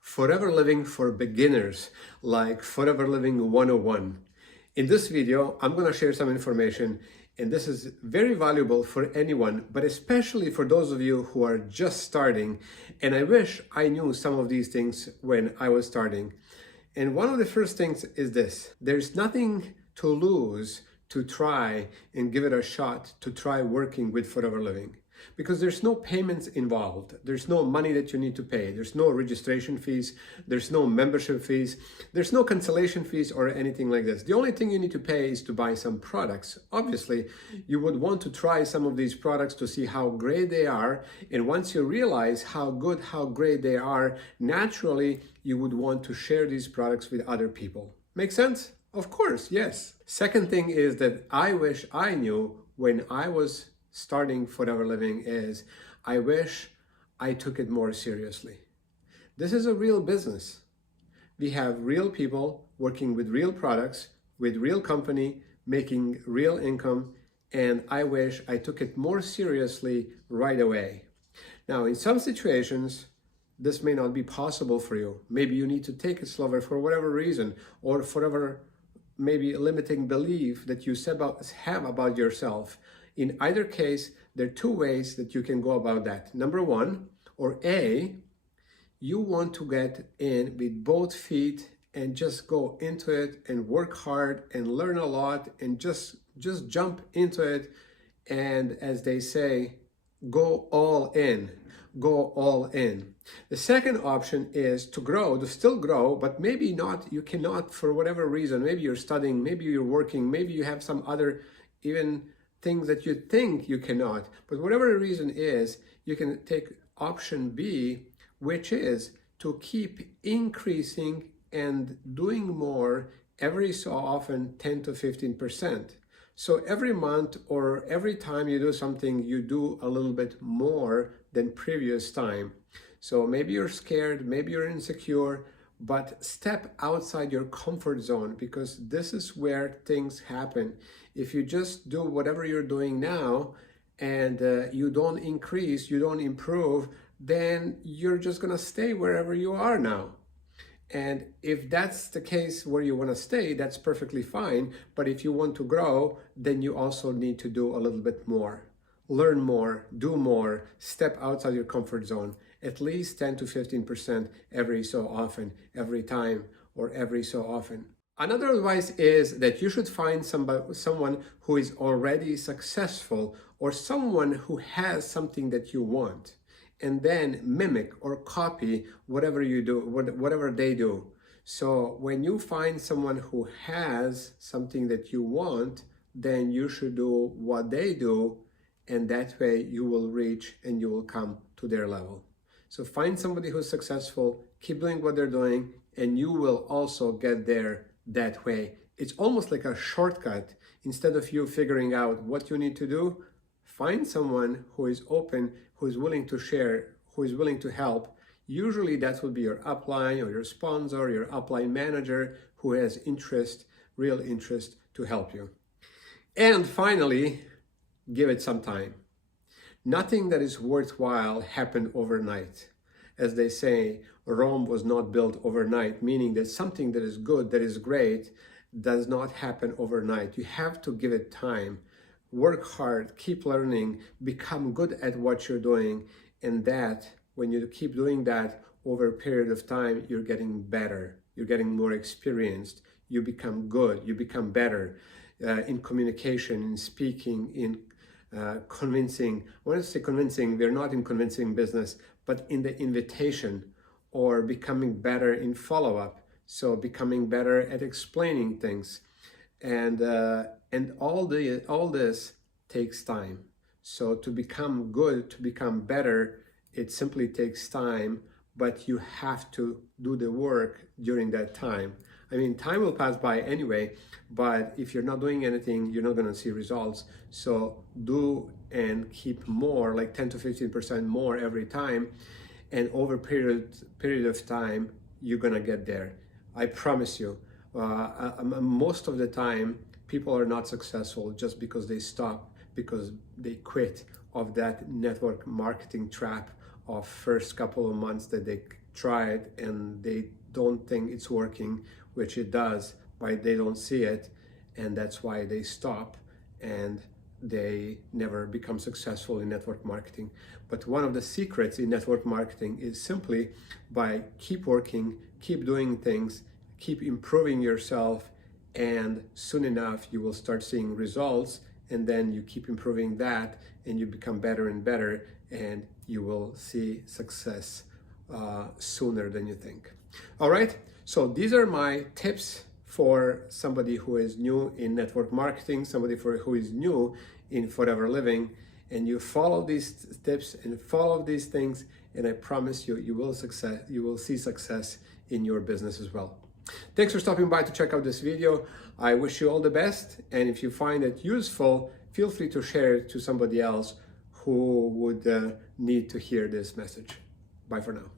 Forever Living for beginners, like Forever Living 101. In this video, I'm going to share some information, and this is very valuable for anyone, but especially for those of you who are just starting. And I wish I knew some of these things when I was starting. And one of the first things is this: there's nothing to lose to try and give it a shot to try working with Forever Living. Because there's no payments involved. There's no money that you need to pay. There's no registration fees. There's no membership fees. There's no cancellation fees or anything like this. The only thing you need to pay is to buy some products. Obviously, you would want to try some of these products to see how great they are. And once you realize how good, how great they are, naturally, you would want to share these products with other people. Make sense? Of course, yes. Second thing is that I wish I knew when I was starting Forever Living is I wish I took it more seriously. This is a real business. We have real people working with real products, with real company, making real income, and I wish I took it more seriously right away. Now, in some situations, this may not be possible for you. Maybe you need to take it slower for whatever reason, or forever maybe a limiting belief that you have about yourself. In either case, there are two ways that you can go about that. Number one, or A, you want to get in with both feet and just go into it and work hard and learn a lot and just jump into it. And as they say, go all in. Go all in. The second option is to still grow, but maybe not, you cannot for whatever reason. Maybe you're studying, maybe you're working, maybe you have some other even things that you think you cannot, but whatever the reason is, you can take option B, which is to keep increasing and doing more every so often, 10 to 15%. So every month or every time you do something, you do a little bit more than previous time. So maybe you're scared, maybe you're insecure, but step outside your comfort zone, because this is where things happen. If you just do whatever you're doing now and you don't increase, you don't improve, then you're just gonna stay wherever you are now. And if that's the case where you want to stay, that's perfectly fine. But if you want to grow, then you also need to do a little bit more. Learn more, do more, step outside your comfort zone, at least 10 to 15% every so often, every time, or every so often. Another advice is that you should find someone who is already successful, or someone who has something that you want, and then mimic or copy whatever you do, whatever they do. So when you find someone who has something that you want, then you should do what they do, and that way you will reach and you will come to their level. So find somebody who's successful, keep doing what they're doing, and you will also get there that way. It's almost like a shortcut. Instead of you figuring out what you need to do, find someone who is open, who is willing to share, who is willing to help. Usually that will be your upline or your sponsor, your upline manager, who has interest, real interest to help you. And finally, give it some time. Nothing that is worthwhile happened overnight. As they say, Rome was not built overnight, meaning that something that is good, that is great, does not happen overnight. You have to give it time. Work hard, keep learning, become good at what you're doing, and that when you keep doing that over a period of time, you're getting better, you're getting more experienced, you become good, you become better in communication, in speaking, in convincing. When I say convincing, we're not in convincing business, but in the invitation, or becoming better in follow-up. So becoming better at explaining things. And all this takes time. So to become good, to become better, it simply takes time, but you have to do the work during that time. I mean, time will pass by anyway, but if you're not doing anything, you're not going to see results. So do and keep more, like 10 to 15% more every time, and over a period of time, you're going to get there. I promise you. Most of the time, people are not successful just because they stop, because they quit of that network marketing trap of first couple of months that they tried and they don't think it's working, which it does, but they don't see it, and that's why they stop and they never become successful in network marketing. But one of the secrets in network marketing is simply by keep working, keep doing things, keep improving yourself, and soon enough you will start seeing results, and then you keep improving that and you become better and better, and you will see success sooner than you think. All right, so these are my tips for somebody who is new in network marketing, somebody who is new in Forever Living, and you follow these tips and follow these things, and I promise you, you will see success in your business as well. Thanks for stopping by to check out this video. I wish you all the best, and if you find it useful, feel free to share it to somebody else who would need to hear this message. Bye for now.